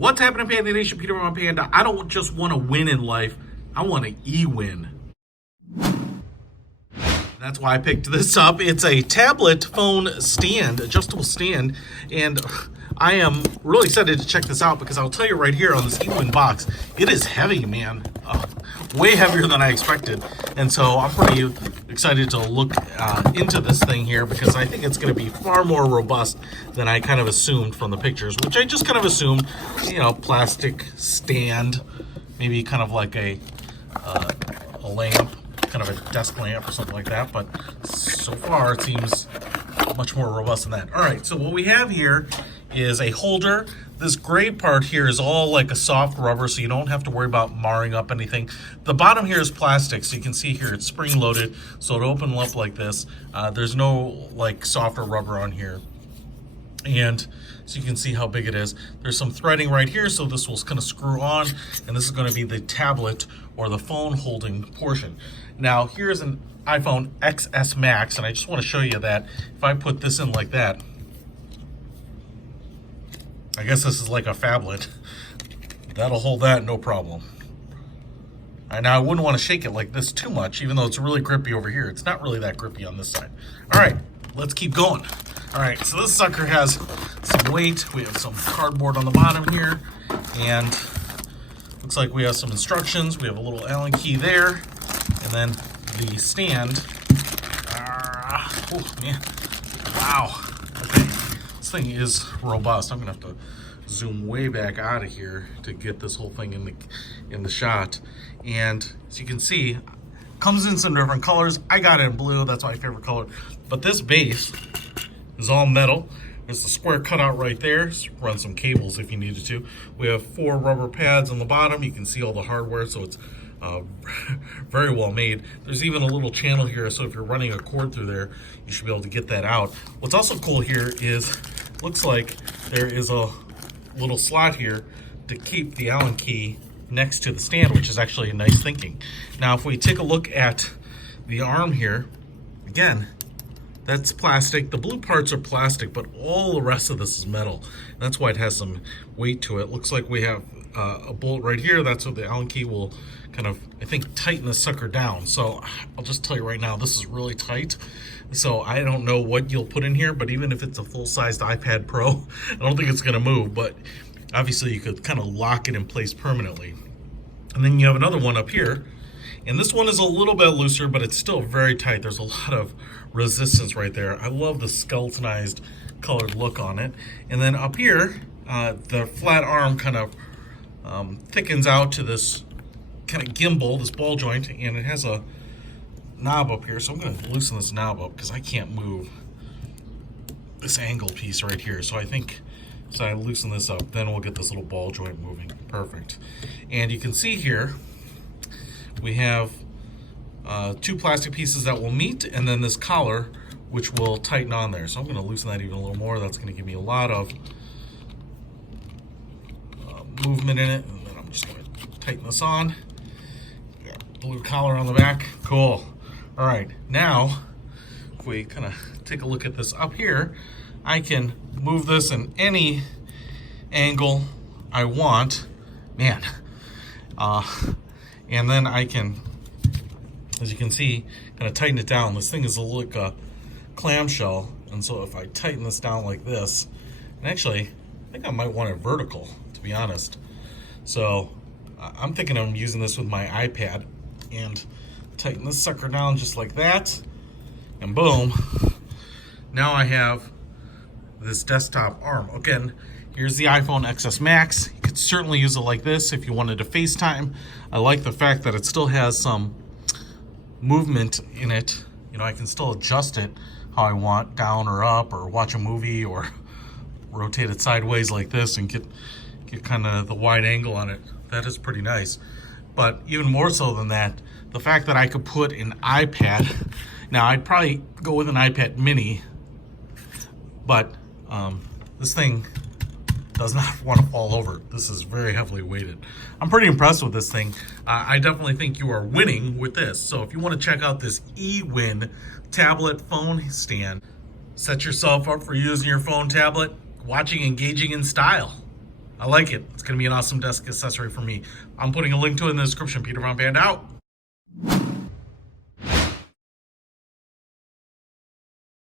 What's happening, Panda Nation? Peter on Panda. I don't just want to win in life. I want to e-win. That's why I picked this up. It's a tablet phone stand, adjustable stand, and I am really excited to check this out because I'll tell you right here on this Ewin box, it is heavy, man. Way heavier than I expected. And so I'm pretty excited to look into this thing here because I think it's going to be far more robust than I kind of assumed from the pictures, which I just kind of assumed, plastic stand, maybe kind of like a lamp, kind of a desk lamp or something like that. But so far it seems much more robust than that. All right, so what we have here is a holder. This gray part here is all like a soft rubber, so you don't have to worry about marring up anything. The bottom here is plastic, so you can see here it's spring loaded, so it'll open up like this. There's no like softer rubber on here. And so you can see how big it is. There's some threading right here, so this will kind of screw on, and this is going to be the tablet or the phone holding portion. Now here's an iPhone XS Max, and I just want to show you that if I put this in like that, I guess this is like a phablet. That'll hold that, no problem. And now I wouldn't want to shake it like this too much, even though it's really grippy over here. It's not really that grippy on this side. All right, let's keep going. All right, so this sucker has some weight. We have some cardboard on the bottom here, and looks like we have some instructions. We have a little Allen key there, and then the stand. Oh man, wow. Okay, this thing is robust. I'm gonna have to zoom way back out of here to get this whole thing in the shot. And as you can see, comes in some different colors. I got it in blue. That's my favorite color. But this base is all metal. There's the square cutout right there. Run some cables if you needed to. We have 4 rubber pads on the bottom. You can see all the hardware, so it's very well made. There's even a little channel here, so if you're running a cord through there, you should be able to get that out. What's also cool here is, looks like there is a little slot here to keep the Allen key next to the stand, which is actually nice thinking. Now, if we take a look at the arm here, again, that's plastic. The blue parts are plastic, but all the rest of this is metal. That's why it has some weight to it. Looks like we have a bolt right here. That's what the Allen key will kind of, I think, tighten the sucker down. So I'll just tell you right now, this is really tight. So I don't know what you'll put in here, but even if it's a full-sized iPad Pro, I don't think it's gonna move, but obviously you could kind of lock it in place permanently. And then you have another one up here, and this one is a little bit looser, but it's still very tight. There's a lot of resistance right there. I love the skeletonized colored look on it. And then up here, the flat arm kind of thickens out to this kind of gimbal, this ball joint, and it has a knob up here. So I'm going to loosen this knob up because I can't move this angle piece right here. So I think, so I loosen this up, then we'll get this little ball joint moving. Perfect. And you can see here, we have 2 plastic pieces that will meet, and then this collar, which will tighten on there. So I'm going to loosen that even a little more. That's going to give me a lot of movement in it. And then I'm just going to tighten this on. Blue collar on the back. Cool. All right, now if we kind of take a look at this up here, I can move this in any angle I want. Man. And then I can, as you can see, kind of tighten it down. This thing is like a clamshell, and so if I tighten this down like this, and actually, I think I might want it vertical, to be honest. So I'm thinking I'm using this with my iPad, and tighten this sucker down just like that, and boom, now I have this desktop arm. Again, here's the iPhone XS Max. You could certainly use it like this if you wanted to FaceTime. I like the fact that it still has some movement in it. I can still adjust it how I want, down or up, or watch a movie, or rotate it sideways like this and get kind of the wide angle on it. That is pretty nice. But even more so than that, the fact that I could put an iPad, now I'd probably go with an iPad mini, but this thing does not want to fall over. This is very heavily weighted. I'm pretty impressed with this thing. I definitely think you are winning with this. So if you want to check out this Ewin tablet phone stand, set yourself up for using your phone tablet, watching Engaging in Style. I like it. It's going to be an awesome desk accessory for me. I'm putting a link to it in the description. Peter Von Panda out.